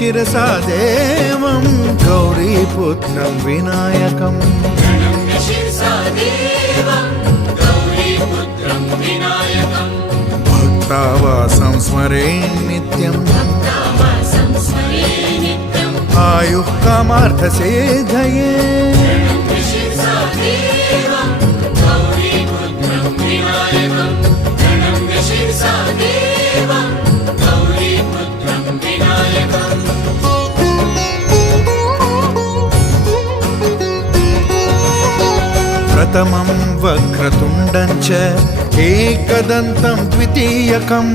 शिरसा देवं गौरीपुत्रं विनायकम् भक्तावासं स्मरे नित्यम् आयुः कामार्थसिद्धये प्रथमं वक्रतुण्डं च एकदन्तं द्वितीयकम्